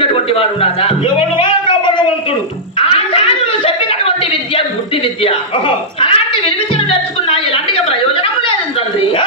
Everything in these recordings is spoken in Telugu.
నేర్పినటువంటి వాడు నాదా ఎవడు భగవంతుడు ఆచార్యులు చెప్పినటువంటి విద్య బుద్ధి విద్య. అలాంటి విలువిద్యను నేర్చుకున్నా ఎలాంటి ప్రయోజనం లేదు తండ్రి. ఏ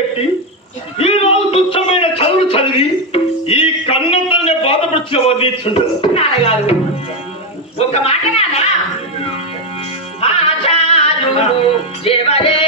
విడిచిపెట్టి ఈ రోజు తుచ్చమైన చదువు చదివి ఈ కన్నంతనే బాధపరిచిన వర్ణించుంటారు నాన్నగారు ఒక మాట నాన్న? ఆచార్యులు దేవదే